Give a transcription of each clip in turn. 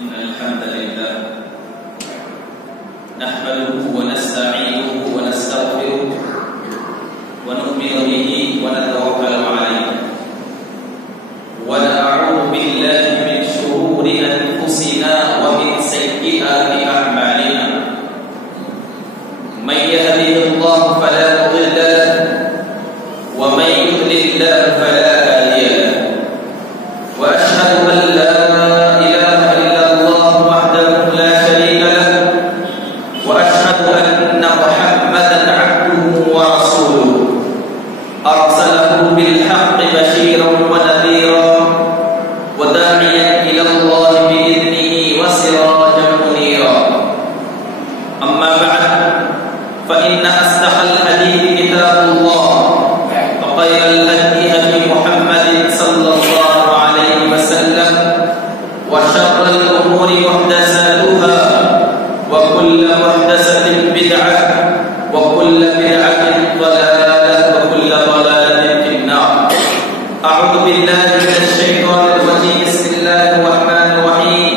إن الحمد لله نحمده ونستعينه ونستغفره ونؤمن به ونتوكل عليه ونعوذ بالله من شرور أنفسنا ومن سيئات أعمالنا من يهده الله فلا مضل له ومن يضلل فلا هادي له وأشهد أن لا إله إلا الله وحده لا شريك له وأشهد أن محمدا عبده ورسوله أرسله بالحق بشيرا ونذيرا وداعيا إلى الله بإذنه وسراجا منيرا أما بعد فإن أصدق الحديث كتاب الله وخير الهدي هدي محمد صلى الله عليه وسلم وشر الأمور محدثاتها وكل محدثة بدعة وكل بدعة ضلالة وكل ضلالة في النار. أعوذ بالله من الشيطان الرجيم. بسم الله الرحمن الرحيم.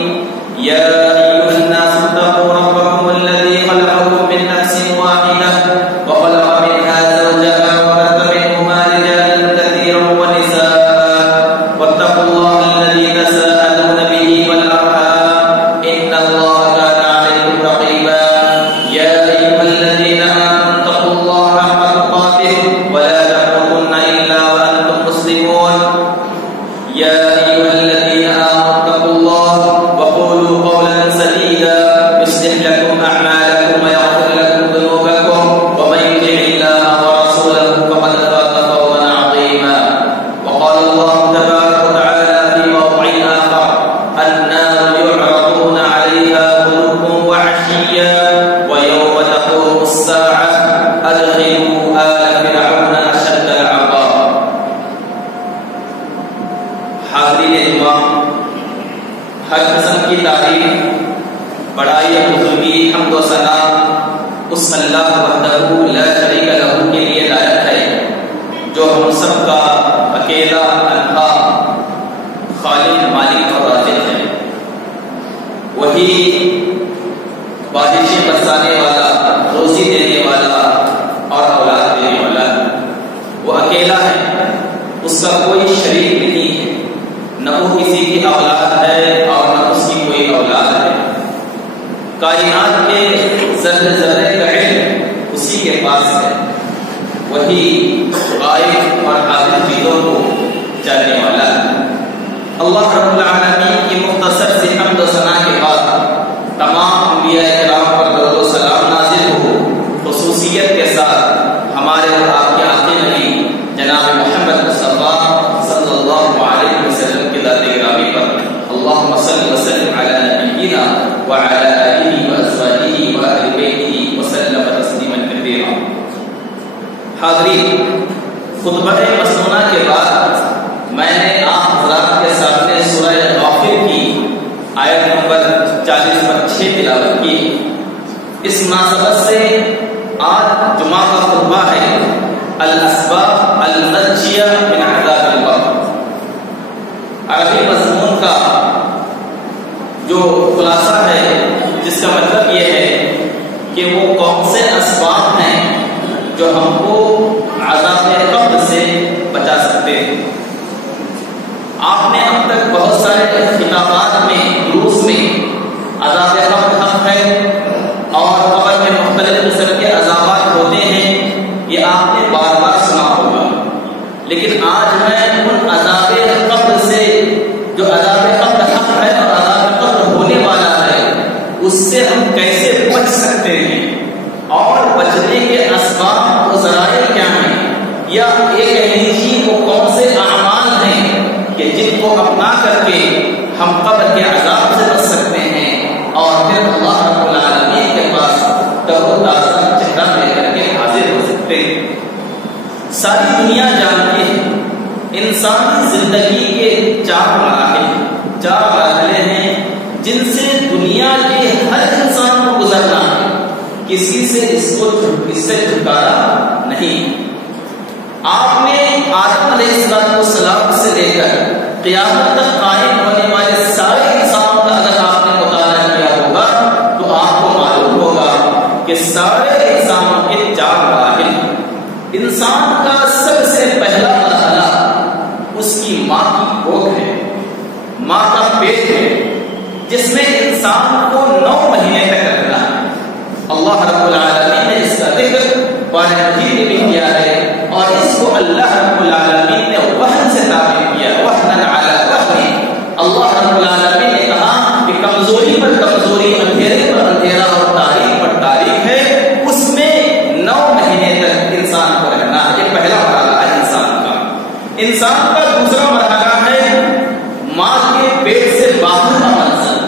يا أيها الناس اتقوا ربكم الذي خلقكم من نفس واحدة وخلق منها زوجها وبث منهما رجالا كثيرا ونساء واتقوا الله الذي تساءلون به والأرحام إن الله كان عليكم رقيبا. يا أيها الذين آمنوا اتقوا الله حق تقاته ولا تموتن إلا وأنتم مسلمون. يا أيها الذين آمنوا اتقوا الله وقولوا قولا سديدا يصلح لكم أعمالكم ويغفر لكم ذنوبكم ومن يطع الله ورسوله فقد فاز فوزا عظيما. وقال الله تبارك وتعالى في موضع آخر: النار يعرضون عليها غدوا وعشيا ويوم تقوم الساعة أدخلوا آل فرعون أشد العذاب. حاضرین اجماع، ہر قسم کی تعریف، بڑائی اور بزرگی، حمد و ثنا اس اللہ وحدہ لا شریک لہ کے لیے لائق ہے جو ہم سب کا اکیلا تنہا خالق، مالک اور رازق ہے. وہی بارشیں برسانے والا، روزی دینے والا اور اولاد دینے والا. وہ اکیلا ہے، اس کا کوئی شریک نہیں ہے، نہ وہ کسی کی اولاد ہے اور نہ اس کی کوئی اولاد ہے. کائنات کے ذرے ذرے کا علم اسی کے پاس ہے. وہی غائب اور حاضر چیزوں کو جاننے والا ہے. اللہ رب العالمین کی مختصر سی حمد و ثنا کے بعد تمام انبیاء کرام پر درود و سلام نازل ہو. خصوصیت کے ساتھ ہمارے اور آپ کے آقا نبی جناب محمد مصطفیٰ صلی اللہ علیہ وسلم کی ذات گرامی پر اللہم صلی وسلم علی نبینا وعلی آلہ وازواجہ وآل بیتہ وسلم تسلیما کثیرا. حاضرین، خطبہ مسنونہ کے بعد میں نے آپ حضرات کے سامنے سورہ غافر کی آیت نمبر 40-6 تلاوت کی. اس مناسبت سے آج جمعہ کا خطبہ ہے الاسباب المنجیہ من عذاب القبر. عربی مضمون کا جو خلاصہ ہے، جس کا مطلب یہ ہے کہ وہ کون سے اسباب ہیں جو ہم کو عذاب قبر سے بچا سکتے ہیں. آپ نے اب تک بہت سارے خطابات میں، دروس میں عذاب قبر حق ہے اور قبر میں مختلف قسم کے عذابات ہوتے ہیں، یہ آپ نے بار بار سنا ہوگا. لیکن آج میں ان عذاب قبر سے، جو عذاب قبر حق ہے اور عذاب قبر ہونے والا ہے، اس سے ہم کیسے بچ سکتے ہیں اور بچنے کے اسباب و ذرائع کیا ہیں، یا یہ کہہ لیجیے وہ کون سے اعمال ہیں کہ جن کو اپنا کر کے ہم قبر کے عذاب سے بچ سکتے ہیں اور پھر اللہ رب العالمین کے پاس تر و تازہ چہرہ لے کر کے حاضر ہو سکتے ہیں. ساری دنیا جانتی ہے انسانی زندگی کے 4 مرحلے ہیں جن سے دنیا کے ہر انسان کو گزرنا ہے. کسی سے اس سے چھٹکارا نہیں. آپ نے آدم علیہ السلام سے لے کر قیامت تک قائم ہونے والے سارے انسانوں کا اگر آپ نے سارے انسانوں کے 4 مراحل. انسان کا سب سے پہلا مرحلہ اس کی ماں کی گود ہے، ماں کا پیٹ ہے، جس میں انسان کو 9 مہینے تک رکھنا ہے. اللہ رب العالمین نے اس کا ذکر قرآن مجید میں بھی کیا ہے، اور اس کو اللہ رب العالمین نے وحن سے تعبیر کیا، وحن علی وحن. اللہ رب العالمین نے کہا کہ کمزوری پر کمزوری، اندھیرے پر اندھیرا اور تاریخ پر تاریخ ہے، اس میں 9 مہینے تک انسان کو رہنا ہے. یہ پہلا مرحلہ ہے انسان کا. انسان کا دوسرا مرحلہ ہے ماں کے پیٹ سے باہر کا منظر.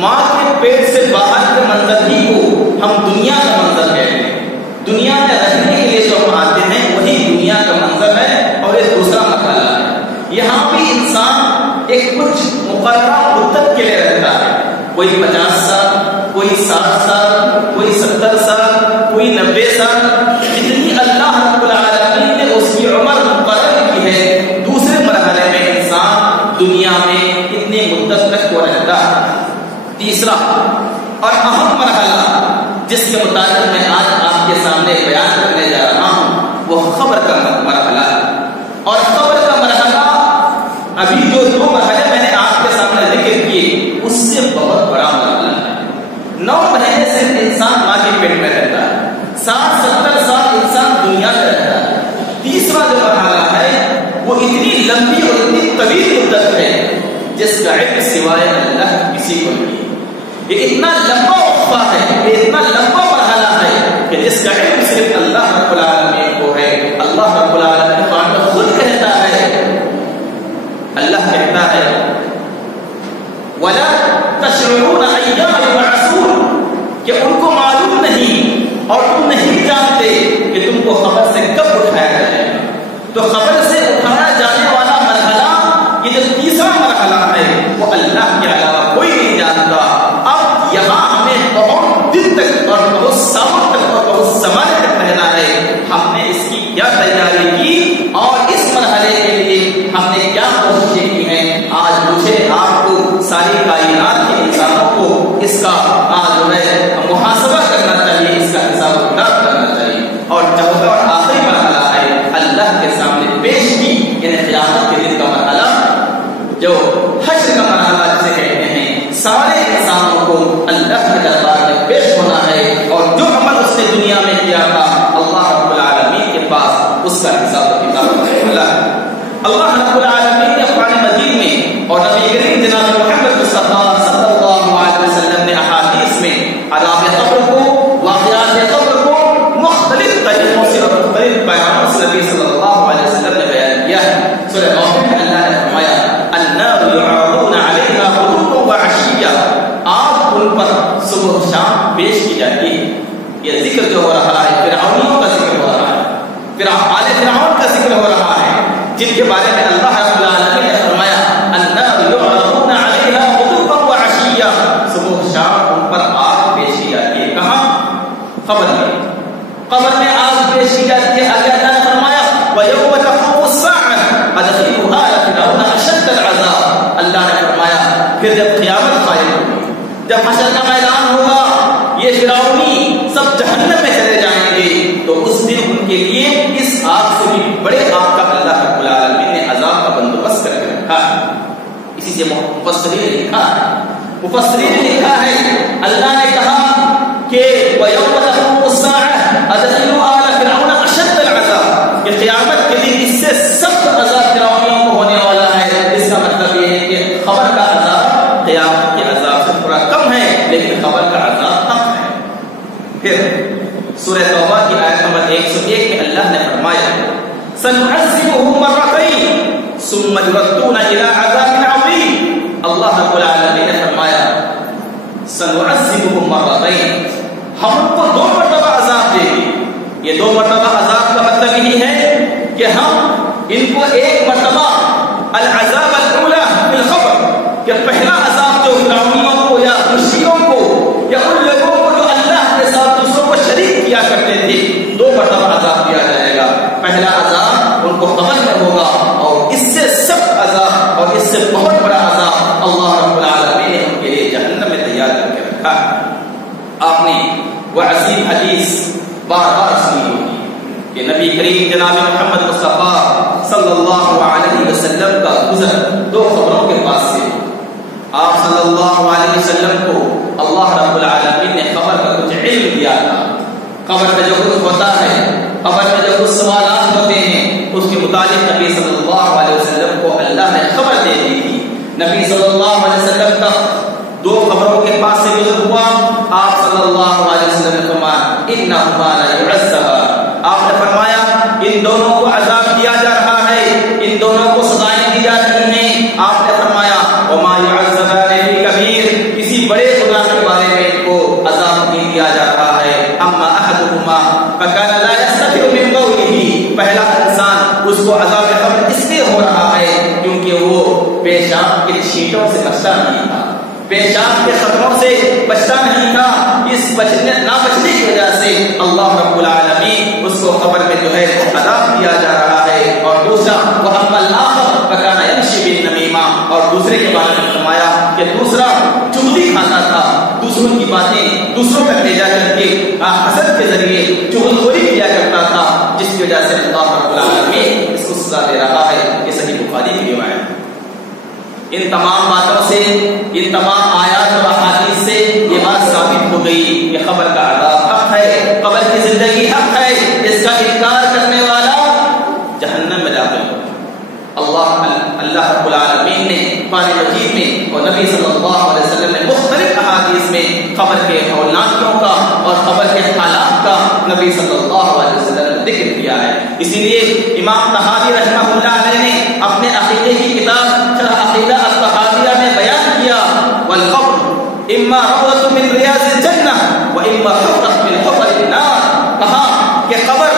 ماں کے پیٹ سے باہر کے منظر ہی کو ہم دنیا کا منظر کہتے ہیں. دنیا میں رہنے کے لیے جو ہم آتے ہیں وہی دنیا کا منظر ہے، اور یہ دوسرا مرحلہ ہے. یہاں بھی انسان ایک کچھ مقررہ مدت کے لیے رہتا ہے. کوئی 50 سال، کوئی 60 سال، کوئی 70 سال، کوئی 90 سال، جتنی اللہ رب العالمین نے اس کی عمر مقرر کی ہے. دوسرے مرحلے میں انسان دنیا میں اتنی مدت تک وہ رہتا ہے. تیسرا اور اہم مرحلہ جس کے متعلق میں آج آپ کے سامنے بیان کرنے جا رہا ہوں وہ قبر کا مرحلہ ہے. اور قبر کا مرحلہ ابھی جو 2 مرحلے میں نے آپ کے سامنے ذکر کیے اس سے بہت بڑا مرحلہ ہے. 9 مہینے سے انسان ماں کے پیٹ میں رہتا ہے، 60-70 سال انسان دنیا میں رہتا ہے. تیسرا جو مرحلہ ہے وہ اتنی لمبی اور اتنی طویل مدت ہے جس کا علم سوائے اللہ کسی کو نہیں. یہ اتنا لمبا وقفہ ہے، یہ اتنا لمبا مرحلہ ہے کہ جس کا علم صرف اللہ رب العالمین کو ہے. اللہ رب العالمین قرآن میں خود کہتا ہے، اللہ کہتا ہے وَلَا تَشْعُرُونَ أَيَّانَ يُبْعَثُونَ، کہ ان کو معلوم نہیں اور تم نہیں جانتے کہ تم کو قبر سے کب اٹھایا جائے گا. تو قبر سے اٹھایا جانے والا مرحلہ، یہ جو تیسرا مرحلہ ہے وہ اللہ کے علاوہ کوئی نہیں جانتا. اب یہاں ہمیں بہت دن تک اور بہت سالوں تک اور بہت زمانے تک رہنا ہے. ہم نے اس کی کیا تیاری کی اور اس مرحلے کے لیے ہم نے کیا کوششیں کی ہیں. آج مجھے آپ کو ساری کائنات کے انسانوں کو اس کا جو ہے محاسبہ کرنا چاہیے، اس کا حساب کتاب کرنا چاہیے. اور چوتھا اور آخری مرحلہ ہے اللہ کے سامنے پیش کی، یعنی قیامت کے دن کا مرحلہ، جو حشر کا مرحلہ جسے کہتے ہیں. سارے انسانوں کو اللہ کے دربار میں پیش ہونا ہے، اور جو عمل اس نے دنیا میں کیا تھا اللہ رب العالمین کے پاس اس کا حساب و کتاب ہونے والا ہے. اللہ رب العالمین نے قرآن مجید میں اور نبی کریم جناب محمد مصطفیٰ صلی اللہ علیہ وسلم نے احادیث میں عذاب قبر کو، واقعات قبر کو مختلف طریقوں سے اور مختلف بیانوں سے نبی صلی اللہ علیہ وسلم نے بیان کیا ہے. سورہ مومن میں اللہ نے فرمایا النار يعرضون عليها غدوا وعشيا، آگ ان پر صبح و شام پیش کی جاتی ہے. یہ ذکر جو ہو رہا ہے فرعونیوں کا ذکر ہو رہا ہے، آل فرعون کا ذکر ہو رہا ہے، جن کے بارے میں اللہ رب العالمین نے فرمایا النار يعرضون عليها غدوا وعشيا، صبح و شام ان پر آگ پیش کی جاتی ہے. کہاں؟ قبر میں. قبر میں آگ پیش کی جاتی ہے. آگے اللہ نے فرمایا وَيَوْمَ تَقُومُ السَّاعَةُ أَدْخِلُوا آلَ فِرْعَوْنَ أَشَدَّ الْعَذَابِ. اللہ نے فرمایا پھر جب قیامت قائم ہوگی، جب حشر کا میدان ہوگا، یہ فرعونی سب جہنم میں چلے جائیں گے، تو اس دن ان کے لیے اس آگ سے بھی بڑے آگ کا اللہ رب العالمین نے عذاب کا بندوبست کر کے رکھا ہے. اسی سے مفسرین نے لکھا ہے اللہ نے کہا کہ وَيَوْمَ تَقُومُ السَّاعَةُ أَدْخِلُوا آلَ فِرْعَوْنَ أَشَدَّ الْعَذَابِ، کہ قیامت کے دن اس سے سخت عذاب فرعونیوں کو ہونے والا ہے. اس کا مطلب یہ ہے کہ قبر کا عذاب قیامت کے عذاب سے تھوڑا کم ہے، لیکن قبر کا عذاب حق ہے. پھر سورہ توبہ کی آیت نمبر 101 میں اللہ نے فرمایا سَنُعَذِّبُهُمْ مَرَّتَيْنِ ثُمَّ يُرَدُّونَ إِلَىٰ عَذَابٍ عَظِيمٍ. اللہ رب العالمین نے فرمایا سَنُعَذِّبُهُمْ مَرَّتَيْنِ، ہم ان کو 2 مرتبہ عذاب دیں گے. یہ 2 مرتبہ عذاب کا مطلب یہ ہے کہ ہم ان کو ایک مرتبہ العذاب الاولی بالخبر، کہ پہلا عذاب جو فرعونیوں کو یا مشرکوں کو یا ان لوگوں کو جو اللہ کے ساتھ دوسروں کو شریک کیا کرتے تھے، 2 مرتبہ عذاب دیا جائے گا. پہلا عذاب ان کو قبر میں ہوگا، اور اس سے سخت عذاب اور اس سے بہت بڑا عذاب اللہ رب العالمین نے ان کے لیے جہنم میں تیار کر کے رکھا. آپ نے وہ عظیم حدیث حدیث بار بار سنی ہوگی کہ نبی کریم جناب محمد مصطفیٰ صلی اللہ علیہ وسلم کا گزر دو خبروں کے پاس سے. آپ صلی اللہ علیہ وسلم کو اللہ رب العالمین نے خبر کا کچھ علم دیا تھا. قبر میں جو کچھ ہوتا ہے، قبر میں جو کچھ سوالات ہوتے ہیں، اس کے متعلق نبی صلی اللہ علیہ وسلم کو اللہ نے خبر دے دی تھی. نبی صلی اللہ علیہ وسلم کا دو خبروں کے پاس سے گزر ہوا. آپ صلی اللہ علیہ وسلم نے فرمایا انہما ليعذبان. آپ نے فرمایا ان دونوں کو عذاب دیا جا رہا ہے، ان دونوں کو سزائیں دی جا رہی ہیں. آپ نے فرمایا وما يعذبان في كبير، کسی بڑے گناہ کے بارے میں ان کو عذاب نہیں دیا جا رہا ہے. اما احدهما فكان لا يستتر من قوله، پہلا انسان اس کو عذاب قبر اس لیے ہو رہا ہے کیونکہ وہ پیشاب کے چھینٹوں سے بچتا نہیں تھا، پیشاب کے خطروں سے بچتا نہیں تھا. اس نہ بچنے کی وجہ سے اللہ رب العالمین اس کو قبر میں جو ہے عذاب دیا جا رہا ہے. اور دوسرا وَأَمَّا الْآخَرُ فَكَانَ يَمْشِي بِالنَّمِيمَةِ، اور دوسرے کے بارے میں فرمایا کہ دوسرا چغلی کھاتا تھا، دوسروں کی باتیں دوسروں تک لے جا کر کے حسد کے ذریعے چغلخوری کیا کرتا تھا، جس کی وجہ سے اللہ رب العالمین اس کو سزا دے رہا ہے. یہ صحیح بخاری کی روایت. ان تمام باتوں سے، ان تمام آیات و احادیث سے یہ بات ثابت ہو گئی کہ قبر کا عذاب حق ہے، قبر کی زندگی حق ہے. اس کا انکار کرنے والا جہنم میں داخل ہوگا. اللہ رب العالمین نے قرآن مجید میں اور نبی صلی اللہ علیہ وسلم نے مختلف احادیث میں قبر کے ہولناکیوں کا اور قبر کے حالات کا نبی صلی اللہ علیہ وسلم نے ذکر کیا ہے. اسی لیے امام طحاوی رحمہ اللہ علیہ نے اپنے عقیدے کی کتاب شرح عقیدہ الطحاویہ میں بیان کیا والقبر اما روضۃ من ریاض الجنہ واما حفرۃ من حفر النار. کہا کہ قبر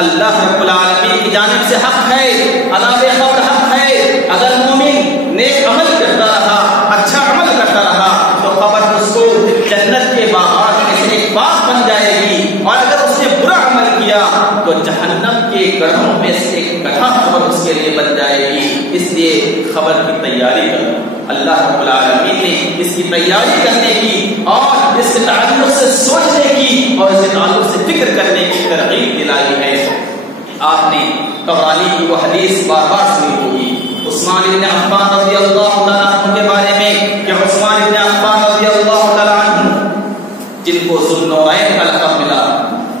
اللہ رب العالمین کی جانب سے حق ہے، عذاب قبر حق ہے. اگر مومن نیک عمل کرتا رہا، اچھا عمل کرتا رہا تو قبر اس کو جنت کے باغات میں سے ایک باغ بن جائے گی. اور اگر اس نے برا عمل کیا تو جہنم کے گڑھوں میں سے ایک گڑھا قبر اس کے لیے بن جائے گی. اس لیے خبر کی تیاری کرو. اللہ رب العالمین نے اس کی تیاری کرنے کی اور اس کے تعلق سے سوچنے کی اور اس کے تعلق سے فکر کرنے کی ترغیب دلائی ہے. آپ نے طبرانی کی وہ حدیث بار بار سنی ہوگی عثمان بن عفان رضی اللہ تعالیٰ عنہ کے بارے میں کہ عثمان بن عفان رضی اللہ تعالیٰ عنہ جن کو ذوالنورین کا لقب ملا،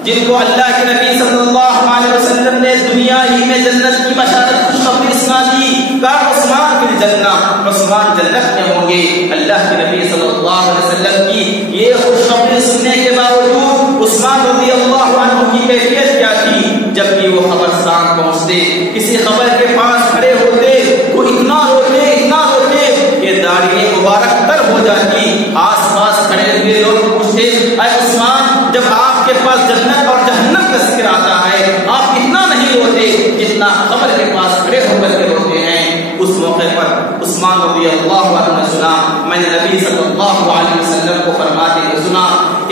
جن کو اللہ کے نبی صلی اللہ علیہ وسلم نے دنیا ہی میں جنت کی بشارت خوشخبری سنا دی. کہا عثمان فی الجنہ، عثمان جنت میں ہوں گے. اللہ کے نبی صلی اللہ علیہ وسلم کی یہ خوشخبری سننے کے باوجود عثمان رضی اللہ عنہ کی کیفیت کیا تھی؟ جب بھی وہ خبرستان پہنچتے، کسی خبر کے پاس کھڑے ہوتے، وہ اتنا روتے کہ داڑھی مبارک تر ہو جاتی. آس پاس کھڑے ہوئے لوگ پوچھتے اے عثمان، جب آپ کے پاس جنت اور جہنم کا ذکر آتا ہے آپ اتنا نہیں روتے جتنا خبر کے پاس کھڑے ہو کر کے روتے ہیں. اس موقع پر عثمان رضی اللہ عنہ نے سنا، میں نے نبی صلی اللہ علیہ وسلم کو فرماتے ہوئے سنا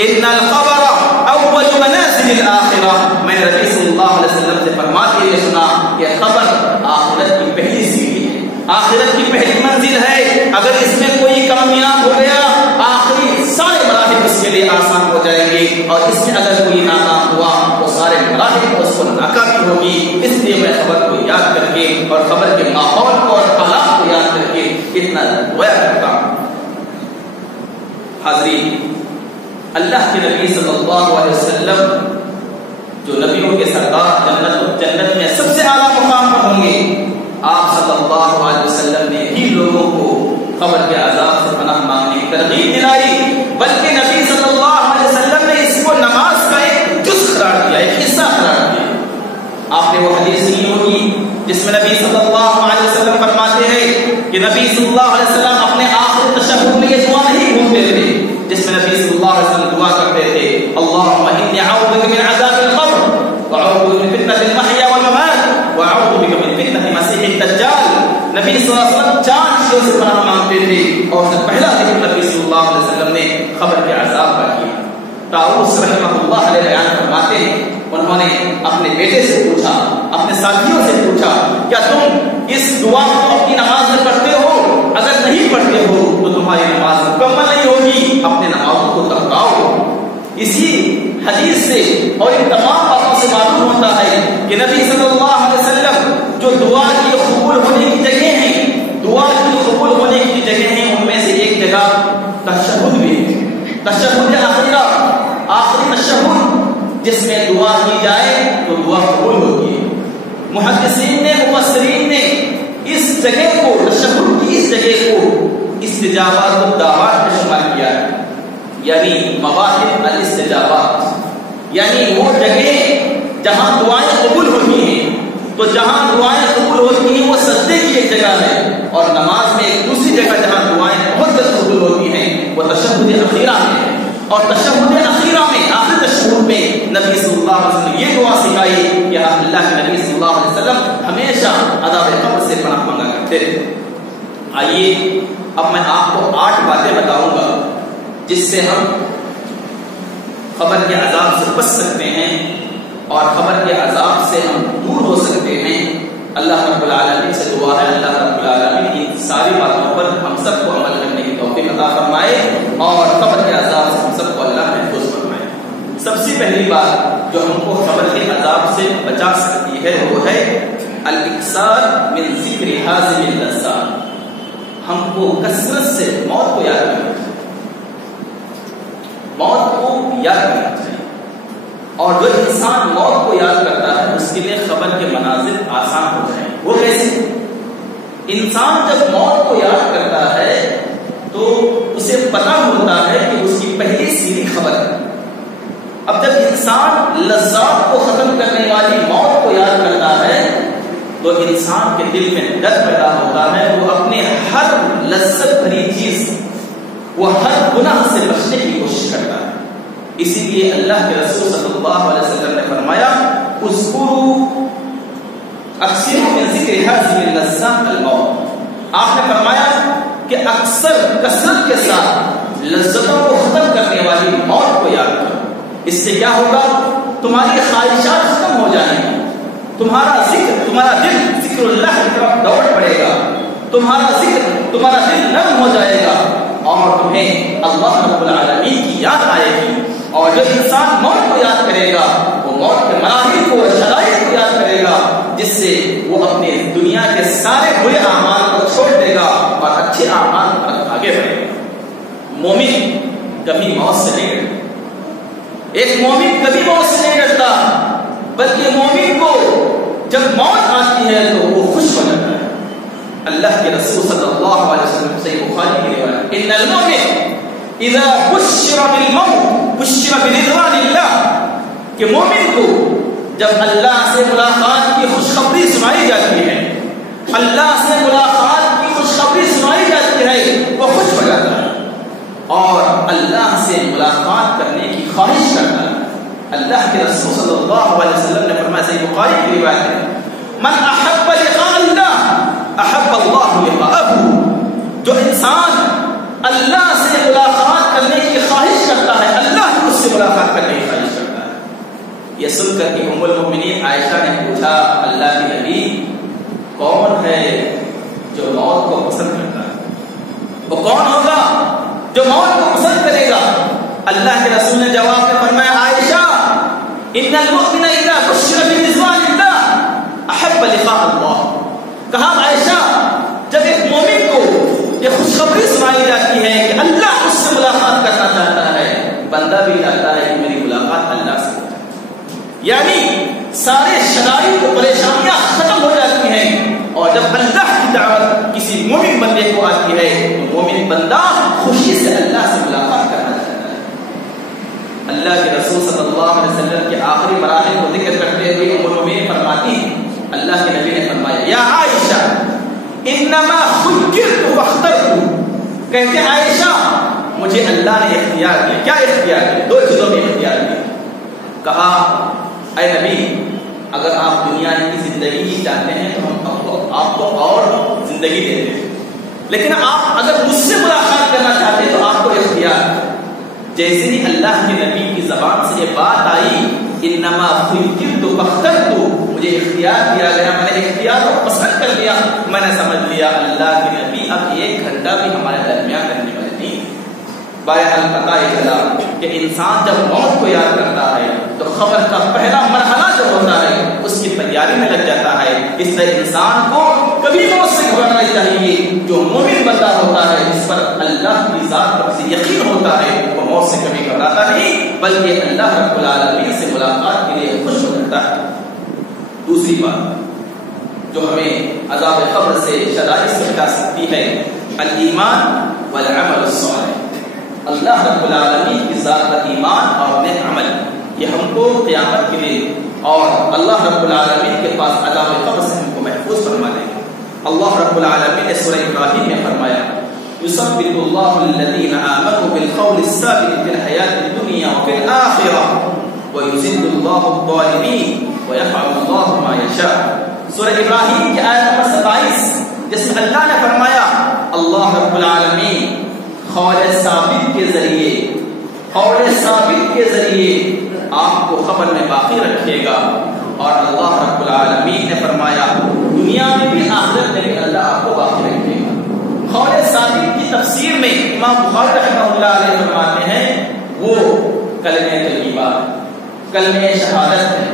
ان القبر اول منازل الاخرہ. میں نے نبی صلی اللہ علیہ وسلم سے فرماتے ہوئے سنا کہ قبر آخرت کی پہلی سیڑھی ہے، آخرت کی پہلی منزل ہے. اگر اس میں کوئی کامیاب ہو گیا آخری سارے مراحل اس کے لیے آسان ہو جائیں گے، اور اس میں اگر کوئی ناکام ہوا تو سارے مراحل کو اس کو ناکامی ہوگی. اس لیے میں خبر کو یاد کر کے اور خبر کے ماحول کو اور حالات کو یاد کر کے اتنا رویا کرتا ہوں. حاضرین، اللہ کے نبی صلی اللہ علیہ وسلم جو نبیوں کے سردار جنت میں سب سے اعلیٰ مقام پر ہوں گے، آپ صلی اللہ علیہ وسلم نے ہی لوگوں کو قبر کے عذاب سے پناہ مانگنے کی ترغیب دلائی. بلکہ نبی صلی اللہ علیہ وسلم نے اس کو نماز کا ایک جز قرار دیا، ایک حصہ قرار دیا. آپ نے وہ حدیث سنی ہوگی جس میں نبی صلی اللہ علیہ وسلم فرماتے ہیں کہ نبی صلی اللہ علیہ وسلم اپنے آخر تشہد میں یہ دعا نہیں بھولتے تھے، جس میں نبی صلی اللہ علیہ وسلم دعا کرتے تھے اللهم انی اعوذ بک من عذاب القبر واعوذ بک من فتنة المحیا والممات واعوذ بک من فتنة مسیح الدجال. نبی صلی اللہ علیہ وسلم 4 چیزوں سے پناہ مانگتے تھے اور اس سے پہلا ذکر نبی صلی اللہ علیہ وسلم نے قبر کے عذاب کا کیا. طاؤوس رحمہ اللہ علیہ بیان فرماتے ہیں انہوں نے اپنے بیٹے سے پوچھا، اپنے ساتھیوں سے پوچھا کیا تم اس دعا کو اپنی نماز میں پڑھتے ہو؟ اگر نہیں پڑھتے ہو تو تمہاری نماز مکمل نہیں ہوگی، اپنے نمازوں کو دہراؤ. اسی حدیث سے اور ان تمام باتوں سے معلوم ہوتا ہے کہ نبی صلی اللہ علیہ وسلم جو دعا کی قبول ہونے کی جگہ ہیں، دعا کی قبول ہونے کی جگہ ہیں، ان میں سے ایک جگہ تشہد بھی ہے، تشہد آخرہ، آخری تشہد جس میں دعا کی جائے تو دعا قبول ہوتی ہے۔ محدثین نے، مفسرین نے اس جگہ کو، تشہد کی اس جگہ کو استجابات الدعوات میں شمار کیا ہے، یعنی مواہب الاستجابات، یعنی وہ جگہ جہاں دعائیں قبول ہوتی ہیں۔ تو جہاں دعائیں قبول ہوتی ہیں وہ سجدے کی ایک جگہ ہے، اور نماز میں ایک دوسری جگہ جہاں دعائیں بہت جلد قبول ہوتی ہیں وہ تشہد اخیرہ میں ہے۔ اور تشہد اخیرہ میں، آخر تشہد میں نبی صلی اللہ علیہ وسلم یہ دعا سکھائی کہ اللہ کے نبی صلی اللہ علیہ وسلم ہمیشہ عذاب قبر سے پناہ مانگا کرتے تھے۔ آئیے اب میں آپ کو 8 باتیں بتاؤں گا جس سے ہم قبر کے عذاب سے بچ سکتے ہیں اور قبر کے عذاب سے ہم دور ہو سکتے ہیں۔ اللہ رب العالمین سے دعا ہے اللہ رب العالمین کی ساری باتوں پر ہم سب کو عمل کرنے کی توفیق عطا فرمائے اور قبر کے عذاب سے ہم سب کو اللہ محفوظ فرمائے۔ سب سے پہلی بات جو ہم کو قبر کے عذاب سے بچا سکتی ہے وہ ہے الاکثار من ذکر حازم اللذات، ہم کو کثرت سے موت کو یاد کرنا چاہیے، موت کو یاد کرنا چاہیے۔ اور جو انسان موت کو یاد کرتا ہے اس کے لیے قبر کے مناظر آسان ہو جائیں۔ وہ کیسے؟ انسان جب موت کو یاد کرتا ہے تو اسے پتہ ہوتا ہے کہ اس کی پہلی سیدھی خبر ہے۔ اب جب انسان لذات کو ختم کرنے والی موت کو یاد کرتا ہے تو انسان کے دل میں ڈر پیدا ہوتا ہے، وہ اپنے ہر لذت بھری چیز، وہ ہر گناہ سے بچنے کی کوشش کرتا ہے۔ اسی لیے اللہ کے رسول صلی اللہ علیہ وسلم نے فرمایا اذکروا اکثروا من ذکر حازم اللذات الموت، آپ نے فرمایا کہ اکثر کثرت کے ساتھ لذتوں کو ختم کرنے والی موت کو یاد کرو۔ اس سے کیا ہوگا؟ تمہاری خواہشات ختم ہو جائیں گی، تمہارا دل ذکر اللہ کی طرف دوڑ پڑے گا، تمہارا دل نرم ہو جائے گا اور تمہیں اللہ رب العالمین کی یاد آئے گی۔ اور جو انسان موت کو یاد کرے گا وہ موت کے مراحل کو، شرائط کو یاد کرے گا، جس سے وہ اپنے دنیا کے سارے برے اعمال کو چھوڑ دے گا اور اچھے اعمال پر آگے بڑھے گا۔ مومن کبھی موت سے نہیں ڈرتا، ایک مومن کبھی موت سے نہیں ڈرتا، بلکہ مومن کو جب موت آتی ہے تو وہ خوش ہو جاتا ہے۔ اللہ کے رسول صلی اللہ علیہ وسلم صحیح بخاری کی روایت، ان المؤمن اذا بشر بالموت بشر برضوان اللہ، کہ مومن کو جب اللہ سے ملاقات کی خوشخبری سنائی جاتی ہے، اللہ سے ملاقات کی خوشخبری سنائی جاتی ہے وہ خوش ہو جاتا ہے اور اللہ سے ملاقات کرنے کی خواہش کرتا ہے۔ اللہ کے رسول صلی اللہ علیہ وسلم نے فرمایا، صحیح بخاری کی روایت ہے، من احب لقاء اللہ احب اللہ لقاءہ، جو انسان اللہ سے ملاقات کرنے کی خواہش کرتا ہے اللہ بھی اس سے ملاقات کرنے کی خواہش کرتا ہے۔ یہ سن کر کے ام المؤمنین عائشہ نے پوچھا، اللہ کے نبی کون ہے جو موت کو پسند کرتا ہے؟ وہ کون ہوگا جو موت کو پسند کرے گا؟ اللہ کے رسول نے جواب میں فرمایا، عائشہ ان المؤمن اذا بشر برضوان اللہ احب لقاء اللہ، کہا عائشہ جب ایک مومن کو یہ خوشخبری سنائی جاتی ہے کہ اللہ اس سے ملاقات کرنا چاہتا ہے، بندہ بھی چاہتا ہے کہ میری ملاقات اللہ سے، یعنی سارے شرائط و پریشانیاں ختم ہو جاتی ہیں۔ اور جب اللہ کی دعوت کسی مومن بندے کو آتی ہے تو مومن بندہ خوشی سے اللہ سے ملاقات کرنا چاہتا ہے۔ اللہ کے رسول صلی اللہ علیہ وسلم کے آخری مراحل کو ذکر کرتے ہوئے ام المؤمنین فرماتی ہیں، اللہ کے نبی نے فرمایا، یا عائشہ انما خیرت واخترت، کہتے ہیں عائشہ مجھے اللہ نے اختیار دیا۔ کیا اختیار دیا؟ 2 چیزوں میں اختیار دیا۔ کہا اے نبی اگر آپ دنیا کی زندگی ہی چاہتے ہیں تو ہم آپ کو اور زندگی دیتے ہیں، لیکن آپ اگر مجھ سے ملاقات کرنا چاہتے ہیں تو آپ کو اختیار۔ جیسے ہی اللہ کے نبی کی زبان سے یہ بات آئی انما خیرت واخترت، مجھے اختیار دیا گیا، میں نے اختیار کو پسند کر لیا، میں نے سمجھ لیا اللہ کے نبی اب 1 گھنٹہ بھی ہمارے درمیان رہنے والے نہیں۔ بہرحال پتہ چلا کہ انسان جب موت کو یاد کرتا ہے تو قبر کا پہلا مرحلہ جو ہوتا ہے اس کی تیاری میں لگ جاتا ہے. اس لیے انسان کو کبھی موت سے گھبرانا چاہیے. جو مومن بندہ ہوتا ہے جس پر اللہ کی ذات پر سے یقین ہوتا ہے وہ موت سے کبھی گھبراتا نہیں بلکہ اللہ رب العالمین سے ملاقات کے لیے خوش ہو جاتا ہے. دوسری بات جو ہمیں عذاب قبر سے شدائد سے بچا سکتی ہے الایمان والعمل الصالح. اللہ رب العالمین کی ذات پر ایمان اور نیک عمل یہ ہم کو قیامت کے لیے اور اللہ رب العالمین کے پاس عذاب قبر سے ہم کو محفوظ فرما دیں گے. اللہ رب العالمین نے سورہ ابراہیم میں فرمایا يثبت الله الذين آمنوا بالقول الثابت في الحياة الدنيا وفي الآخرة ويذل الله الظالمين ويفعل الله ما يشاء. سورہ ابراہیم کی آیت نمبر 27 جس میں اللہ نے فرمایا اللہ رب العالمین قول ثابت کے ذریعے آپ کو خبر میں باقی رکھے گا. اور اللہ رب العالمین نے فرمایا دنیا میں بھی آخرت میں بھی اللہ آپ کو باقی رکھے گا. قول ثابت کی تفسیر میں امام بخاری رحمہ اللہ علیہ فرماتے ہیں وہ کلمہ طیبہ کلمہ شہادت ہے.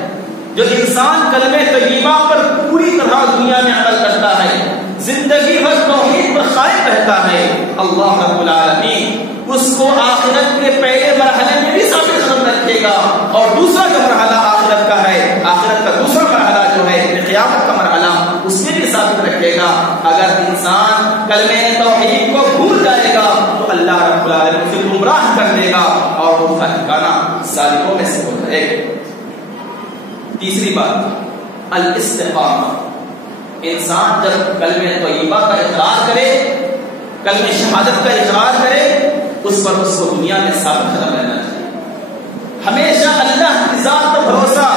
جو انسان کلمہ طیبہ پر پوری طرح دنیا میں عمل کرتا ہے زندگی بھر توحید پر قائم رہتا ہے اللہ رب العالمین اس کو آخرت کے پہلے مرحلے میں بھی ثابت قدم رکھے گا. اور دوسرا جو مرحلہ آخرت کا ہے آخرت کا دوسرا مرحلہ جو ہے قیامت کا مرحلہ اس میں بھی ثابت رکھے گا. اگر انسان کلمہ توحید کو بھول جائے گا تو اللہ رب العالمین اسے گمراہ کر دے گا اور وہ اس کا ٹھکانہ ظالموں میں سے ہو جائے گا. تیسری بات الاستقامہ. انسان جب کلمہ طیبہ کا اقرار کرے کلمہ شہادت کا اقرار کرے اس پر اس کو دنیا میں ثابت قدم رہنا چاہیے. ہمیشہ اللہ کی ذات پر بھروسہ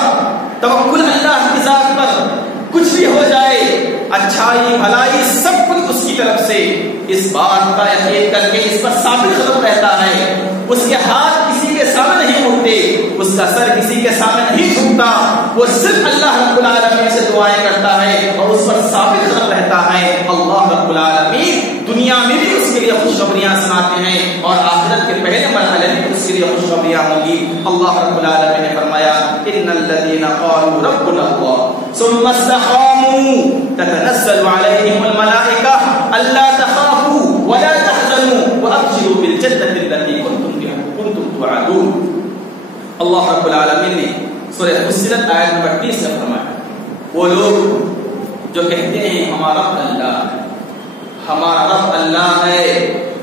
توکل اللہ کی ذات پر کچھ بھی ہو جائے اچھائی بھلائی سب کچھ اس کی طرف سے اس بات کا یقین کر کے اس پر ثابت قدم رہتا ہے. اس کے ہاتھ کسی کے سامنے نہیں اٹھتے اس کا سر کسی کے سامنے نہیں جھکتا. وہ صرف اللہ رب العالمین سے دعائیں کرتا ہے اور اس پر ثابت قدم رہتا ہے. اللہ رب العالمین دنیا میں بھی اس کے لیے خوشخبریاں سناتے ہیں اور آخرت کے پہلے مرحلے میں اس کے لیے خوشخبریاں ہوں گی. اللہ رب العالمین نے فرمایا ان الذين قالوا ربنا الله ثم استقاموا تتنزل عليهم الملائكة الا تخافوا ولا تحزنوا وابشروا بالجنة التي كنتم توعدون. اللہ رب العالمین نے سورہ فصلت آیت نمبر 30 میں فرمایا وہ لوگ جو کہتے ہیں ہمارا رب اللہ ہے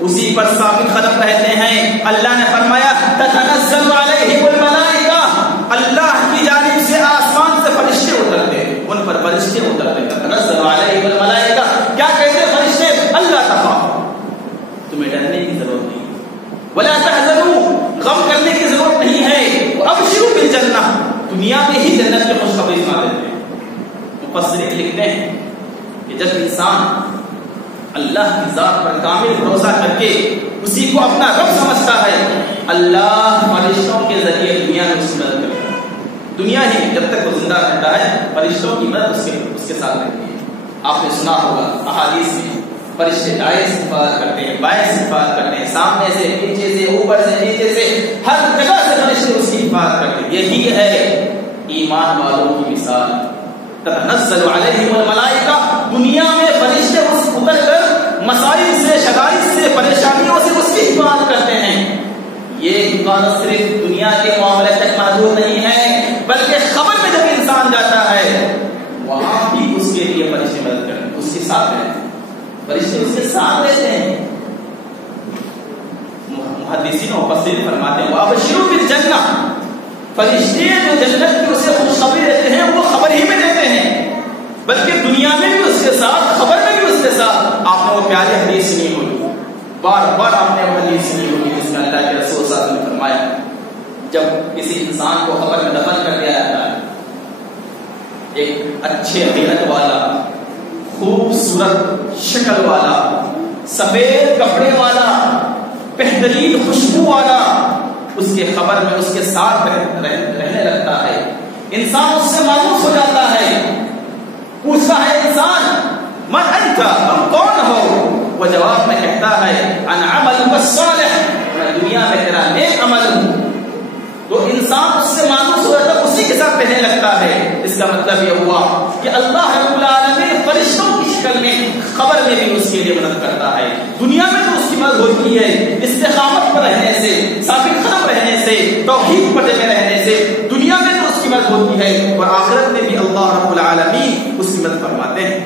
اسی پر ثابت قدم رہتے ہیں. اللہ نے فرمایا تتنزل علیہم الملائکہ اللہ کی جانب سے آسمان سے فرشتے اترتے ہیں ان پر فرشتے اترتے ہیں. تتنزل علیہم الملائکہ کیا کہتے ہیں فرشتے اللہ تخافوا تمہیں ڈرنے کی ضرورت نہیں ولا تحزنوا غم کرنے کی ضرورت نہیں ہے وابشروا بالجنہ دنیا میں ہی جنت کی خوشخبری سنا دیتے ہیں. مفسرین لکھتے ہیں کہ جب انسان اللہ کی ذات پر کامل بھروسہ کر کے اسی کو اپنا رب سمجھتا ہے اللہ فرشتوں کے ذریعے دنیا میں اس کی مدد کرتا ہے. دنیا ہی جب تک وہ زندہ رہتا ہے فرشتوں کی مدد اس کے ساتھ رہتی ہے. آپ نے سنا ہوگا احادیث میں فرشتے دائیں سے حفاظت کرتے ہیں بائیں سے حفاظت کرتے ہیں سامنے سے پیچھے سے اوپر سے نیچے سے ہر جگہ سے فرشتے اس کی حفاظت کرتے ہیں. یہی ہے ایمان والوں کی مثال. تنزل علیہم الملائکہ دنیا میں فرشتے اتر کر مسائل سے شدائد سے پریشانیوں سے اس کی حفاظت کرتے ہیں. یہ حفاظت صرف دنیا کے معاملے تک محدود نہیں ہے بلکہ خبر میں جب انسان جاتا ہے وہاں بھی اس کے لیے فرشتے مدد کرتے ہیں اس کے ساتھ رہتے ہیں فرشتے اس کے ساتھ رہتے ہیں. محدثین و مفسرین فرماتے ہیں وابشروا بالجنہ فرشتے جو جنت کی اسے خوشخبری دیتے ہیں وہ خبر ہی میں دیتے ہیں بلکہ دنیا میں بھی اس کے ساتھ خبر میں بھی اس کے ساتھ. آپ نے وہ پیاری حدیث سنی ہوگی بار بار آپ نے وہ حدیث سنی ہوگی جس میں اللہ کے رسول صلی اللہ علیہ وسلم نے فرمایا جب کسی انسان کو قبر میں دفن کر دیا جاتا ہے ایک اچھے حیرت والا خوبصورت شکل والا سفید کپڑے والا بہترین خوشبو والا اس کے قبر میں اس کے ساتھ رہنے لگتا ہے. انسان اس سے مایوس ہو جاتا ہے پوچھتا ہے انسان من انت تم کون ہو؟ وہ جواب میں کہتا ہے انا عمل الصالح میں کہنے لگتا ہے، اس کا مطلب یہ ہوا کہ اللہ رب العالمین فرشتوں کی شکل میں خبر میں بھی اس کے لیے مدد کرتا ہے۔ دنیا میں تو اس کی مدد ہوتی ہے استقامت پر رہنے سے، ثابت قدم رہنے سے، توحید پر جمے رہنے سے، دنیا میں تو اس کی مدد ہوتی ہے، اور آخرت میں بھی اللہ رب العالمین اس کی مدد فرماتے ہیں۔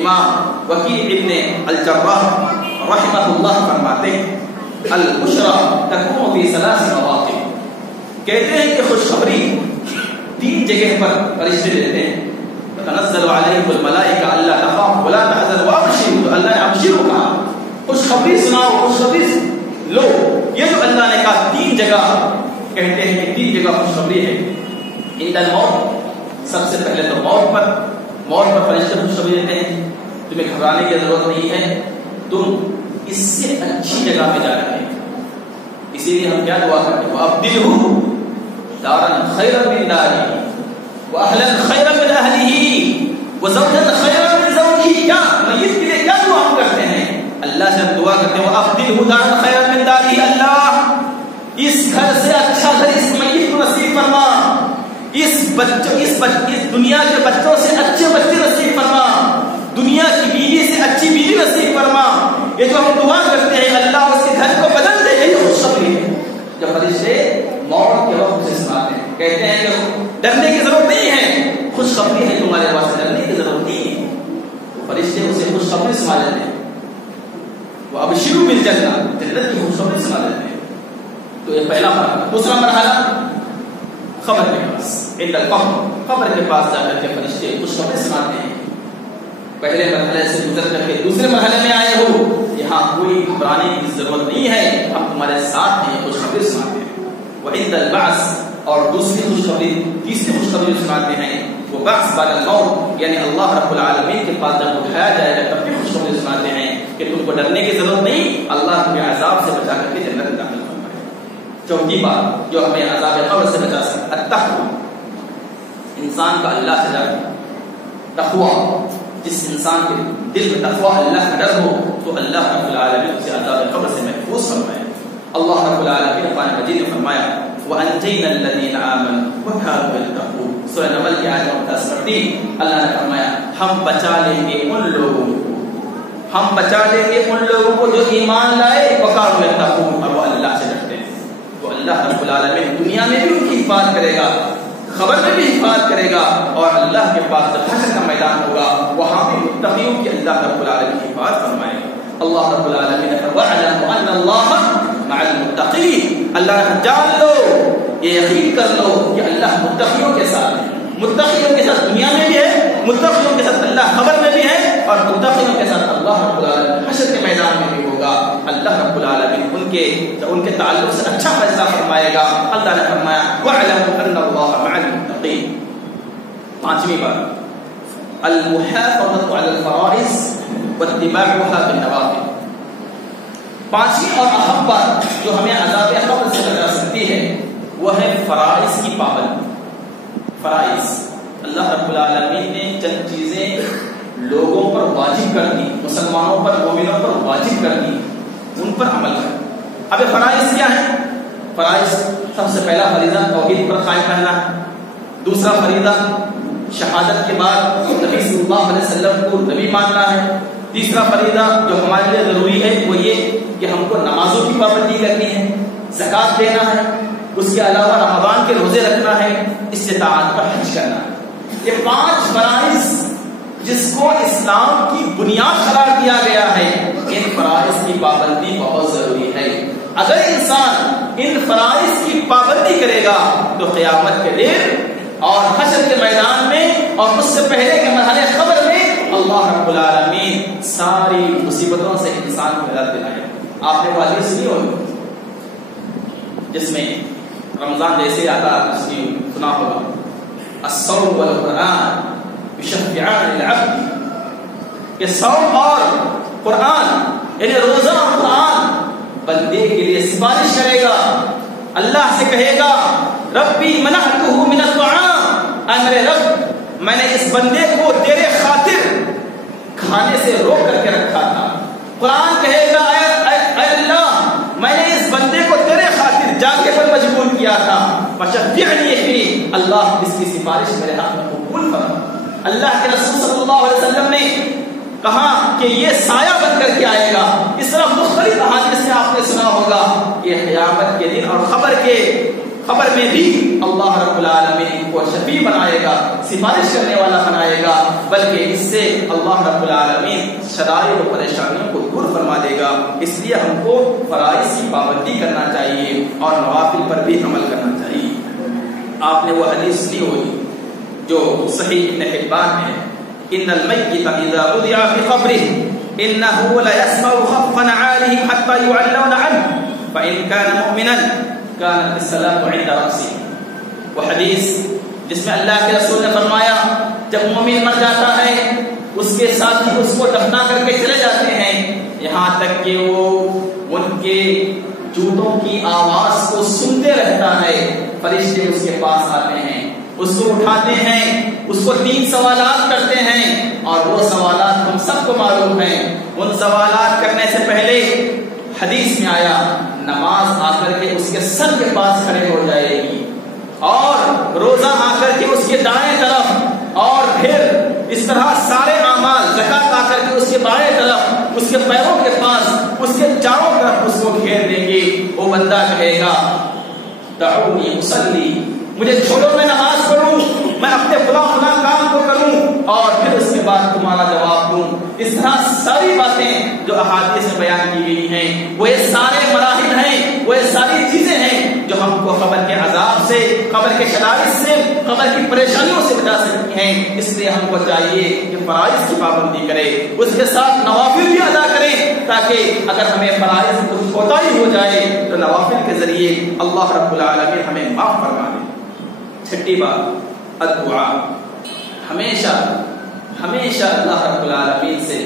امام وکیع ابن الجراح رحمہ اللہ فرماتے ہیں البشرا تکون فی ثلاث مواقع، کہتے ہیں کہ خوشخبری تین جگہ پر فرشتے دیتے ہیں۔ تنزل علیہم الملائکہ الا تخافوا ولا تحزنوا وابشروا، اللہ نے ابشروا کہا، خوشخبری سناؤ، خوشخبری لو، یہ جو اللہ نے کہا تین جگہ کہتے ہیں کہ تین جگہ خوشخبری ہے۔ عند الموت، سب سے پہلے تو موت پر فرشتے خوشخبری دیتے ہیں، تمہیں گھبرانے کی ضرورت نہیں ہے، تم اس سے اچھی جگہ پہ جا رہے ہیں۔ اسی لیے ہم کیا دعا کرتے ہیں، وَأَبْدِلْهُ دَارًا خَيْرًا مِنْ دَارِهِ وَأَهْلًا خَيْرًا مِنْ أَهْلِهِ وَزَوْجًا خَيْرًا مِنْ زَوْجِهِ۔ کیا میت کے لیے کیا دعا ہم کرتے ہیں؟ اللہ سے ہم دعا کرتے ہیں وَأَبْدِلْهُ دَارًا خَيْرًا مِنْ دَارِهِ، اللہ اس گھر سے اچھا گھر اس میت کو نصیب فرما، اس دنیا کے بچوں سے اچھے بچے نصیب فرما، دنیا کی بیوی سے اچھی بیوی نصیب فرما۔ یہ جو ہم دعا کرتے ہیں اللہ اس کے گھر کو بدل دے، یہی خوشخبری ہے۔ جب فرشتے موت کے وقت سے سناتے ہیں، کہتے ہیں کہ ڈرنے کی ضرورت نہیں ہے، خوشخبری ہے تمہارے پاس، ڈرنے کی ضرورت نہیں ہے، تو فرشتے اسے خوشخبری سنا دیتے ہیں۔ وہ ابشروا بالجنہ، جنت کی خوشخبری سنا دیتے ہیں۔ تو یہ پہلا مرحلہ۔ دوسرا مرحلہ خبر کے پاس، عند القبر، قبر کے پاس جا کر کے فرشتے خوشخبری سناتے ہیں۔ پہلے مرحلے سے گزر کر کے دوسرے مرحلے میں آئے ہو، یہاں کوئی گھبرانے کی ضرورت نہیں ہے، ہم تمہارے ساتھ ہیں، خوشخبری سناتے ہیں۔ وعند البعث، اور دوسری خوشخبری، تیسری خوشخبری سناتے ہیں وہ بعث بعد الموت، یعنی اللہ رب العالمین کے پاس جب اٹھایا جائے گا تب بھی خوشخبری سناتے ہیں کہ تم کو ڈرنے کی ضرورت نہیں، اللہ تمہیں عذاب سے بچا کر کے جنت میں داخل فرمائے۔ چوتھی بات جو ہمیں عذاب قبر سے بچا سکتا ہے، التقویٰ، انسان کا اللہ سے ڈر، تقویٰ، جس انسان کے دل میں تقویٰ اللہ کا ڈر ہو تو اللہ رب العالمین اسے عذاب قبر سے محفوظ فرمائے۔ اللہ رب العالمین قرآن مجید میں فرمایا وَأَنْجَيْنَا الَّذِينَ آمَنُوا وَكَانُوا يَتَّقُونَ، سورہ نمل کی آیت نمبر 10 اللہ نے فرمایا ہم بچا لیں گے ان لوگوں کو، ہم بچا لیں گے ان لوگوں کو جو ایمان لائے، وَكَانُوا يَتَّقُونَ، اور وہ اللہ سے ڈرتے ہیں۔ تو اللہ رب العالمین دنیا میں بھی ان کی حفاظت کرے گا، خبر میں بھی حفاظت کرے گا، اور اللہ کے پاس جب حشر کا میدان ہوگا وہاں بھی متقیوں کی اللہ رب العالمین کی حفاظت فرمائے گا۔ اللہ رب العالمین نے وَاعْلَمُوا أَنَّ اللَّهَ مَعَ الْمُتَّقِينَ، اللہ نے جان لو، یہ یقین کر لو کہ اللہ متقیوں کے ساتھ ہے، متقیوں کے ساتھ دنیا میں بھی ہے، متقیوں کے ساتھ اللہ خبر میں بھی ہے، اور متقیوں کے ساتھ اللہ رب العالمین حشر کے میدان میں بھی ہوگا۔ اللہ رب العالمین ان کے تعلق سے اچھا فیصلہ فرمائے گا۔ اللہ نے فرمایا وَاعْلَمُوا أَنَّ اللَّهَ مَعَ الْمُتَّقِينَ۔ پانچویں بات الْمُحَافَظَةُ عَلَى الْفَرَائِضِ وَاتِّبَاعُهَا بِالنَّوَافِلِ۔ پانچویں اور اہم بات جو ہمیں عذاب قبر سے بچا سکتی ہے وہ ہے فرائض کی پابندی۔ فرائض، اللہ رب العالمین نے چند چیزیں لوگوں پر واجب کر دی، مسلمانوں پر، مومنوں پر واجب کر دی، ان پر عمل کریں۔ اب فرائض کیا ہے؟ فرائض سب سے پہلا فریضہ توحید پر قائم رہنا، دوسرا فریضہ شہادت کے بعد نبی صلی اللہ علیہ وسلم کو نبی ماننا ہے، تیسرا فریضہ جو ہمارے لیے ضروری ہے وہ یہ کہ ہم کو نمازوں کی پابندی کرنی ہے، زکوٰۃ دینا ہے، اس کے علاوہ رمضان کے روزے رکھنا ہے، استطاعت پر حج کرنا ہے۔ یہ پانچ فرائض جس کو اسلام کی بنیاد قرار دیا گیا ہے، ان فرائض کی پابندی بہت ضروری ہے۔ اگر انسان ان فرائض کی پابندی کرے گا تو قیامت کے دن اور حشر کے میدان میں اور اس سے پہلے کے مرحلے خبر میں اللہ رب العالمین ساری مصیبتوں سے انسان کو نجات دلائے۔ آپ نے وہ حدیث سنی ہوگی جس میں رمضان جیسے آتا سنا ہوگا الصوم والقرآن یشفعان للعبد، کہ صوم اور قرآن یعنی روزہ اور قرآن بندے کے لیے سفارش کرے گا، اللہ سے کہے گا ربی منعتہ من الطعام، اے میرے رب میں نے اس بندے کو تیرے خاطر کھانے سے روک کر کے رکھا تھا۔ قرآن کہے گا اے اللہ میں نے اس بندے کو تیرے خاطر جاگے پر مجبور کیا تھا۔ فشفعنی فی، اللہ اس کی سفارش میرے حق میں قبول فرما۔ اللہ کے رسول صلی اللہ علیہ وسلم نے کہا کہ یہ سایہ بن کر کے آئے گا۔ اس طرح مختلف احادیث میں آپ نے سنا ہوگا یہ قیامت کے دن اور خبر میں بھی اللہ رب العالمین کو شفیع بنائے گا، سفارش کرنے والا بنائے گا، بلکہ اس سے اللہ رب العالمین شرائط و پریشانیوں کو دور فرما دے گا۔ اس لیے ہم کو فرائض کی پابندی کرنا چاہیے اور نوافل پر بھی عمل کرنا چاہیے۔ آپ نے وہ حدیث سنی ہوگی جو صحیح ابن حبان میں ہے، ان المیت اذا وضع في قبره انه لا يسمع خفا عاله حتى يعلون عنه فان كان مؤمنا كانت الصلاة عند رأسه۔ وہ حدیث جس میں اللہ کے رسول نے فرمایا جب مومن مر جاتا ہے اس کے ساتھی اس کو دفنا کر کے چلے جاتے ہیں یہاں تک کہ وہ ان کے جوتوں کی آواز کو سنتے رہتا ہے، فرشتے اس کے پاس آتے ہیں، اس کو اٹھاتے ہیں، اس کو 3 سوالات کرتے ہیں، اور وہ سوالات ہم سب کو معلوم ہیں۔ ان سوالات کرنے سے پہلے حدیث میں آیا نماز آ کر کے اس کے سر کے پاس کھڑے ہو جائے گی، اور روزہ آ کر کے اس کے دائیں طرف، اور پھر اس طرح سارے اعمال، زکات آ کر کے اس کے بائیں طرف، اس کے پیروں کے پاس، اس کے چاروں طرف اس کو گھیر دیں گے۔ وہ بندہ کہے گا دعونی اصلی، مجھے چھوڑو میں نماز پڑھوں، میں اپنے فلاں کام کو کروں اور پھر اس کے بعد تمہارا جواب دوں۔ اس طرح ساری باتیں جو احادیث میں بیان کی گئی ہیں وہ یہ سارے مراحل ہیں، وہ یہ ساری چیزیں ہیں جو ہم کو قبر کے عذاب سے، قبر کے شدائد سے، قبر کی پریشانیوں سے بچا سکتی ہیں۔ اس لیے ہم کو چاہیے کہ فرائض کی پابندی کرے، اس کے ساتھ نوافل بھی ادا کریں، تاکہ اگر ہمیں فرائض کچھ کوتاہی ہو جائے تو نوافل کے ذریعے اللہ رب العالمین ہمیں معاف فرما دے۔ چھٹی بات الدعاء، ہمیشہ اللہ رب العالمین سے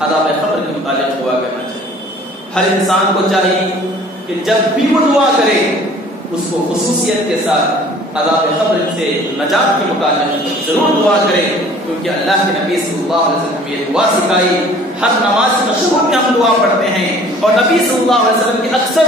عذاب قبر کے متعلق دعا کرنا چاہیے۔ ہر انسان کو چاہیے کہ جب بھی وہ دعا کرے اس کو خصوصیت کے ساتھ عذاب قبر سے نجات کے متعلق ضرور دعا کرے، کیونکہ اللہ کے نبی صلی اللہ علیہ وسلم نے یہ دعا سکھائی۔ ہر نماز کے تشہد میں ہم دعا پڑھتے ہیں، اور نبی صلی اللہ علیہ وسلم کی اکثر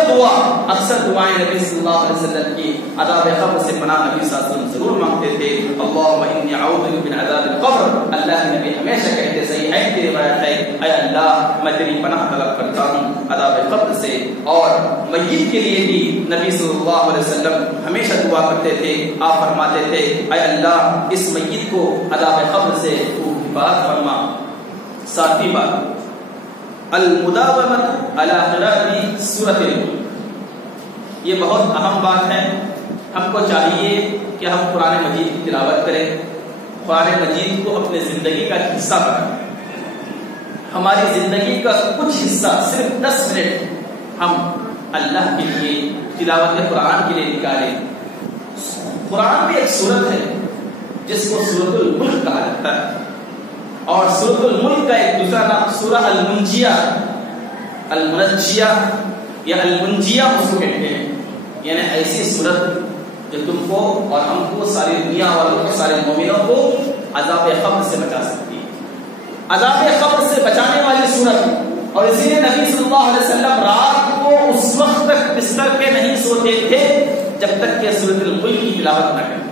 دعائیں نبی صلی اللہ علیہ وسلم کی عذاب قبر سے پناہ نبی صلی اللہ علیہ وسلم ضرور مانگتے تھے۔ اللہم انی اعوذ بک من عذاب القبر، اللہ کے نبی ہمیشہ کہتے، صحیح ہے کی روایت ہے، اے اللہ میں تیری پناہ طلب کرتا ہوں عذاب قبر سے۔ اور میت کے لیے بھی نبی صلی اللہ علیہ وسلم ہمیشہ دعا کرتے تھے، آپ فرماتے تھے اے اللہ اس میت کو عذاب قبر سے تو حفاظت فرما۔ 7ویں بات المداومۃ علی قراءۃ سورۃ الملک، یہ بہت اہم بات ہے۔ ہم کو چاہیے کہ ہم قرآن مجید کی تلاوت کریں، قرآن مجید کو اپنے زندگی کا حصہ بنائیں۔ ہماری زندگی کا کچھ حصہ، صرف 10 منٹ ہم اللہ کے لیے تلاوت قرآن کے لیے نکالیں۔ قرآن بھی ایک سورت ہے جس کو سورۃ الملک کہا جاتا ہے، اور سورۃ الملک کا ایک دوسرا نام سورہ المنجیہ، المنجیہ یا المنجیہ اس کو کہتے ہیں، یعنی ایسی سورت جو تم کو اور ہم کو، ساری دنیا والوں کو، سارے مومنوں کو عذاب قبر سے بچا سکتی ہے، عذاب قبر سے بچانے والی سورت۔ اور اسی لیے نبی صلی اللہ علیہ وسلم رات کو اس وقت تک بستر پہ نہیں سوتے تھے جب تک کہ سورۃ الملک کی تلاوت نہ کریں۔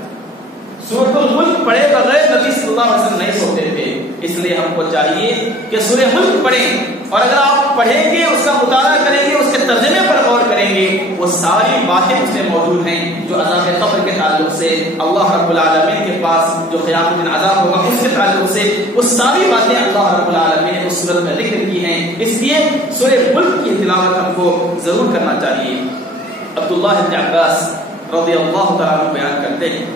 سورۃ الملک پڑھے بغیر نبی صلی اللہ علیہ وسلم نہیں سوتے تھے۔ اس لیے ہم کو چاہیے کہ سورہ ملک پڑھیں، اور اگر آپ پڑھیں گے، اس کا مطالعہ کریں گے، اس کے ترجمے پر غور کریں گے، وہ ساری باتیں اس میں موجود ہیں جو عذاب قبر کے تعلق سے، اللہ رب العالمین کے پاس جو قیامت دن عذاب ہوگا اس کے تعلق سے، وہ ساری باتیں اللہ رب العالمین نے اس سورت میں ذکر کی ہیں۔ اس لیے سورہ ملک کی تلاوت ہم کو ضرور کرنا چاہیے۔ عبداللہ بن عباس رضی اللہ تعالیٰ عنہ بیان کرتے ہیں،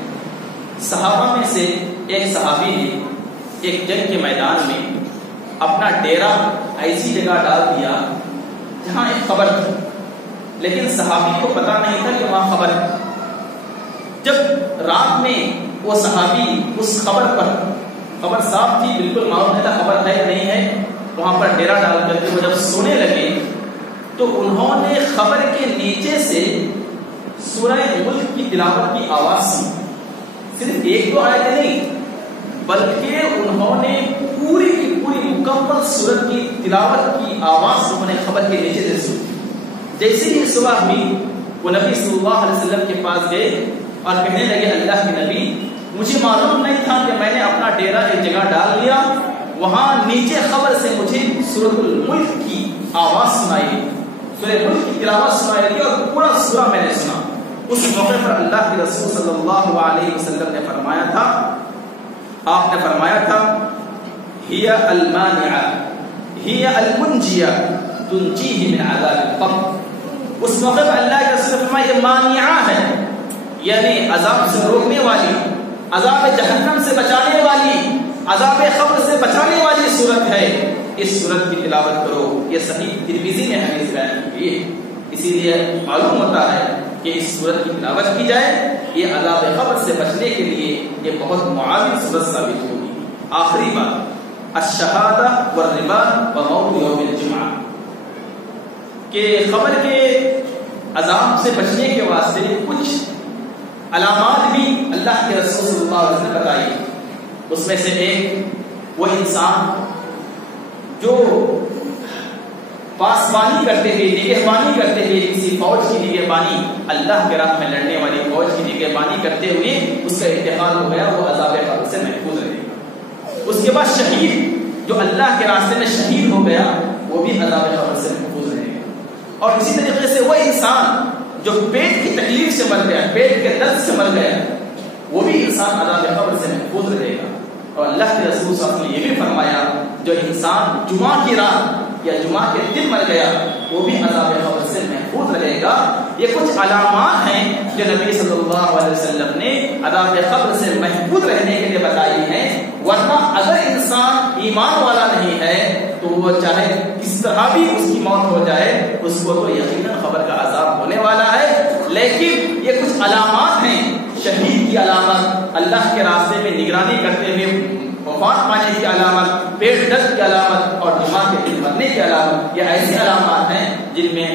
صحابہ میں سے ایک صحابی نے ایک جنگ کے میدان میں اپنا ڈیرا ایسی جگہ ڈال دیا جہاں ایک قبر تھی، لیکن صحابی کو پتا نہیں تھا کہ وہاں قبر ہے۔ جب رات میں وہ صحابی اس قبر پر، قبر صاف تھی، بالکل معلوم نہیں تھا قبر ہے نہیں ہے، وہاں پر ڈیرا ڈال کر کے وہ جب سونے لگے تو انہوں نے قبر کے نیچے سے سورہ ملک کی تلاوت کی آواز سنی۔ صرف ایک دو آیتیں نہیں، بلکہ انہوں نے پوری کی پوری مکمل سورت کی تلاوت کی آواز انہوں نے قبر کے نیچے سے سنی۔ جیسے ہی صبح ہوئی وہ نبی صلی اللہ علیہ وسلم کے پاس گئے اور کہنے لگے اللہ کے نبی مجھے معلوم نہیں تھا کہ میں نے اپنا ڈیرا ایک جگہ ڈال لیا، وہاں نیچے خبر سے مجھے سورۃ الملک کی آواز سنائی، سورۃ ملک کی تلاوت سنائی دی اور پورا سورہ میں نے سنا۔ اس موقع پر اللہ کے رسول صلی اللہ علیہ وسلم نے فرمایا تھا، آپ نے فرمایا تھا ہی المانعہ ہی المنجیہ تنجیہ من عذاب القبر۔ اس موقع پر اللہ کے رسول نے فرمایا یہ مانعہ ہے، یعنی عذاب سے روکنے والی، عذاب جہنم سے بچانے والی، عذاب قبر سے بچانے والی صورت ہے، اس صورت کی تلاوت کرو۔ یہ صحیح ترمذی میں حدیث بیان کی ہے، اسی لیے معلوم ہوتا ہے کہ اس صورت کی تلاوت کی جائے، یہ عذاب قبر سے بچنے کے لیے یہ بہت معاون صورت ثابت ہوگی۔ آخری بات الشہادہ والربا وموت یوم الجمعہ، کہ قبر کے عذاب سے بچنے کے واسطے کچھ علامات بھی اللہ کے رسول صلی اللہ علیہ وسلم نے بتائی۔ اس میں سے ایک وہ انسان جو پاسبانی کرتے ہوئے، نگہبانی کرتے ہوئے کسی فوج کی نگہبانی، اللہ کے راہ میں لڑنے والی فوج کی نگہبانی کرتے ہوئے اس کا انتقال ہو گیا، وہ عذاب قبر سے محفوظ رہے گا۔ اس کے بعد شہید جو اللہ کے راستے میں شہید ہو گیا، وہ بھی عذاب قبر سے محفوظ رہے گا۔ اور اسی طریقے سے وہ انسان جو پیٹ کی تکلیف سے مر گیا، پیٹ کے درد سے مر گیا، وہ بھی انسان عذاب قبر سے محفوظ رہے گا۔ اور اللہ کے رسول صلی اللہ علیہ وسلم نے یہ بھی فرمایا جو انسان جمعہ کی رات یا جمعہ کے دن مر گیا وہ بھی عذاب قبر سے محفوظ رہے گا۔ یہ کچھ علامات ہیں جو نبی صلی اللہ علیہ وسلم نے عذاب قبر سے محفوظ رہنے کے لیے بتائی ہیں، ورنہ اگر انسان ایمان والا نہیں ہے تو وہ چاہے کس طرح بھی اس کی موت ہو جائے، اس کو تو یقیناً قبر کا عذاب ہونے والا ہے۔ لیکن یہ کچھ علامات ہیں، شہید کی علامت، اللہ کے راستے میں نگرانی کرتے ہوئے وفات پانے کی علامت، پیٹ درد کی علامت اور جمعہ کے دن مرنے کی علامت، یہ ایسی علامات ہیں جن میں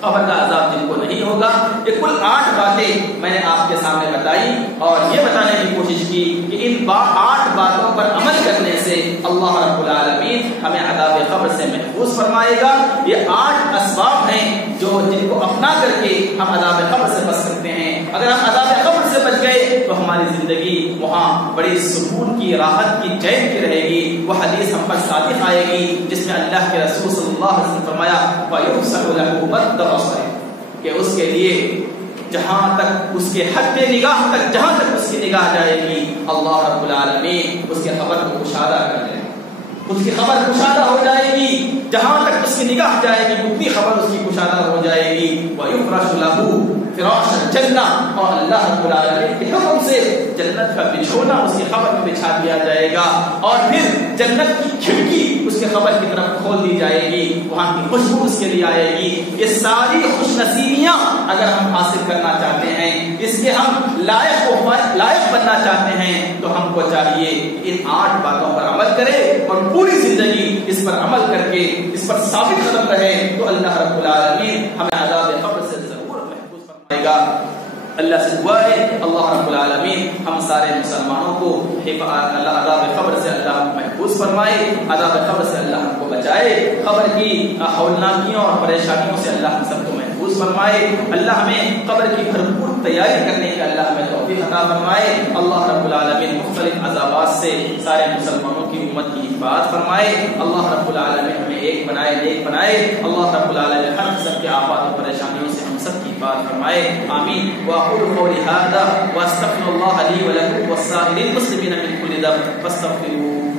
قبر کا عذاب جن کو نہیں ہوگا۔ یہ کل 8 باتیں میں نے آپ کے سامنے بتائی اور یہ بتانے کی کوشش کی کہ ان 8 باتوں پر عمل کرنے سے اللہ رب العالمین ہمیں عذاب قبر سے محفوظ فرمائے گا۔ یہ 8 اسباب ہیں جو جن کو اپنا کر کے ہم عذاب قبر سے بچ سکتے ہیں۔ اگر ہم عذاب قبر سے بچ گئے تو ہماری زندگی وہاں بڑی سکون کی، راحت کی، چین کی رہے گی۔ وہ حدیث ہم پر صادق آئے گی جس میں اللہ کے رسول صلی اللہ علیہ وسلم فرمایا وَيُحْسَنُ لَهُ مَدَّ بَصَرِهِ، کہ اس کے لیے جہاں تک اس کے حد نگاہ تک، جہاں تک اس کی نگاہ جائے گی، اللہ رب العالمین اس کے خبر کو کشادہ کر دے گا، اس کی خبر کشادہ ہو جائے گی، جہاں تک اس کی نگاہ جائے گی اتنی خبر اس کی کشادہ ہو جائے گی۔ وَيُفْرَشُ لَهُ فراش الجنہ، اور اللہ رب العالمین کے حکم سے جنت کا بچھونا اس کی خبر میں بچھا دیا جائے گا، اور پھر جنت کی کھڑکی اس کے خبر کی طرف کھول دی جائے گی، وہاں کی خوشبو اس کے لیے آئے گی۔ یہ ساری خوش نصیبیاں اگر ہم حاصل کرنا چاہتے ہیں، اس کے ہم لائق بننا چاہتے ہیں، تو ہم کو چاہیے ان 8 باتوں پر عمل کرے اور پوری زندگی اس پر عمل کر کے اس پر ثابت قدم رہے، تو اللہ رب العالمین ہمیں عذاب قبر سے ضرور محفوظ فرمائے گا۔ اللہ سے دعا ہے اللہ رب العالمین ہم سارے مسلمانوں کو اللہ عذاب قبر سے اللہ محفوظ فرمائے، عذاب قبر سے اللہ ہم کو بچائے، قبر کی ہولناکیوں اور پریشانیوں سے اللہ ہم سب کو محفوظ فرمائے۔ اللہ ہمیں قبر کی بھرپور تیاری کرنے کی اللہ ہمیں توفیق عطا فرمائے۔ اللہ رب العالمین مختلف عذابات سے سارے مسلمانوں کی امت کی حفاظت فرمائے۔ اللہ رب العالمین ہمیں ایک بنائے، نیک بنائے۔ اللہ رب العالمین ہر قسم کے آفات و پریشانیوں سے ہم سب کی حفاظت فرمائے، آمین۔ وأقول قولي هذا وأستغفر الله لي ولكم والسائر المسلمين من كل ذنب فاستغفروه